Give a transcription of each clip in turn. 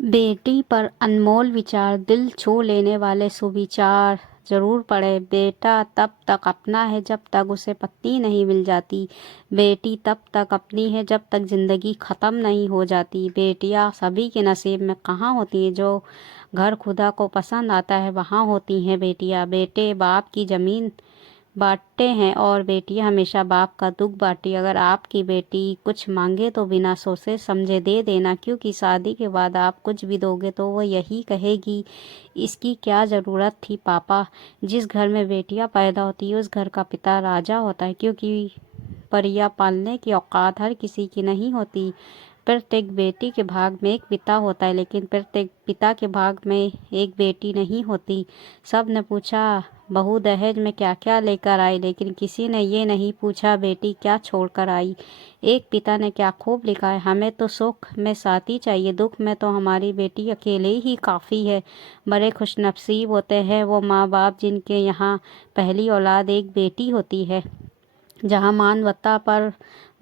बेटी पर अनमोल विचार, दिल छू लेने वाले सुविचार जरूर पढ़े। बेटा तब तक अपना है जब तक उसे पत्नी नहीं मिल जाती। बेटी तब तक अपनी है जब तक जिंदगी खत्म नहीं हो जाती। बेटियां सभी के नसीब में कहाँ होती हैं, जो घर खुदा को पसंद आता है वहाँ होती हैं बेटियां। बेटे बाप की जमीन बांटते हैं और बेटियां हमेशा बाप का दुख बांटी। अगर आपकी बेटी कुछ मांगे तो बिना सोचे समझे दे देना, क्योंकि शादी के बाद आप कुछ भी दोगे तो वो यही कहेगी, इसकी क्या ज़रूरत थी पापा। जिस घर में बेटियां पैदा होती है उस घर का पिता राजा होता है, क्योंकि परियां पालने की औकात हर किसी की नहीं होती। प्रत्येक बेटी के भाग में एक पिता होता है, लेकिन प्रत्येक पिता के भाग में एक बेटी नहीं होती। सब ने पूछा बहू दहेज में क्या क्या लेकर आई, लेकिन किसी ने ये नहीं पूछा बेटी क्या छोड़कर आई। एक पिता ने क्या खूब लिखा है, हमें तो सुख में साथी चाहिए, दुख में तो हमारी बेटी अकेले ही काफ़ी है। बड़े खुशनसीब होते हैं वो माँ बाप जिनके यहाँ पहली औलाद एक बेटी होती है। जहाँ मानवता पर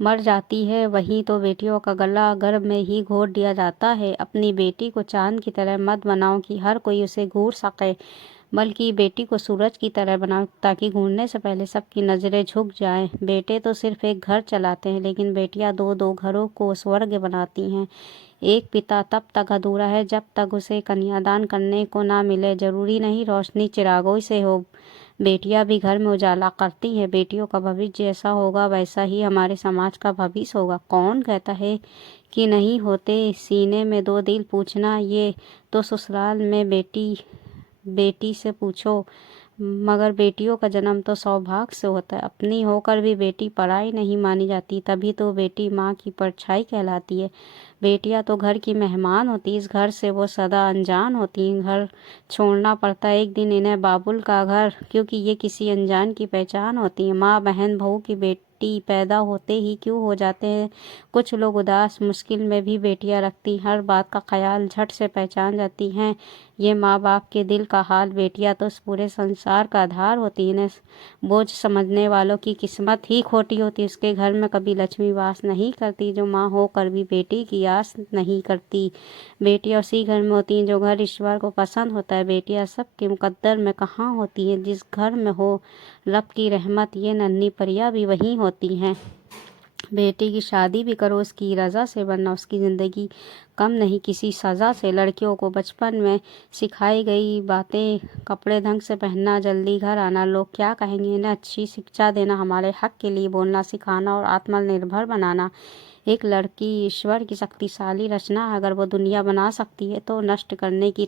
मर जाती है वहीं तो बेटियों का गला गर्भ में ही घोट दिया जाता है। अपनी बेटी को चांद की तरह मत बनाओ कि हर कोई उसे घूर सके, बल्कि बेटी को सूरज की तरह बनाओ ताकि घूरने से पहले सबकी नज़रें झुक जाएं। बेटे तो सिर्फ एक घर चलाते हैं, लेकिन बेटियां दो दो घरों को स्वर्ग बनाती हैं। एक पिता तब तक अधूरा है जब तक उसे कन्यादान करने को ना मिले। जरूरी नहीं रोशनी चिरागों से हो, बेटियां भी घर में उजाला करती हैं। बेटियों का भविष्य जैसा होगा वैसा ही हमारे समाज का भविष्य होगा। कौन कहता है कि नहीं होते सीने में दो दिल, पूछना ये तो ससुराल में बेटी बेटी से पूछो। मगर बेटियों का जन्म तो सौभाग्य से होता है, अपनी होकर भी बेटी पराई नहीं मानी जाती, तभी तो बेटी माँ की परछाई कहलाती है। बेटियां तो घर की मेहमान होती, इस घर से वो सदा अनजान होती हैं। घर छोड़ना पड़ता है एक दिन इन्हें बाबुल का घर, क्योंकि ये किसी अनजान की पहचान होती है। माँ बहन बहू की बेटी पैदा होते ही क्यों हो जाते हैं कुछ लोग उदास, मुश्किल में भी बेटियां रखती, हर बात का ख्याल झट से पहचान जाती हैं। ये माँ बाप के दिल का हाल, बेटियां तो इस पूरे संसार का आधार होती हैं। इन्हें बोझ समझने वालों की किस्मत ही खोटी होती, उसके घर में कभी लक्ष्मी वास नहीं करती, जो माँ होकर भी बेटी की आस नहीं करती। बेटियां उसी घर में होती हैं जो घर ईश्वर को पसंद होता है। बेटियां सबके मुकद्दर में कहाँ होती हैं, जिस घर में हो रब की रहमत ये नन्ही परियां भी वहीं होती हैं। बेटी की शादी भी करो उसकी रज़ा से, वरना उसकी ज़िंदगी कम नहीं किसी सज़ा से। लड़कियों को बचपन में सिखाई गई बातें, कपड़े ढंग से पहनना, जल्दी घर आना, लोग क्या कहेंगे, इन्हें अच्छी शिक्षा देना, हमारे हक के लिए बोलना सिखाना और आत्मनिर्भर बनाना। एक लड़की ईश्वर की शक्तिशाली रचना है, अगर वो दुनिया बना सकती है तो नष्ट करने की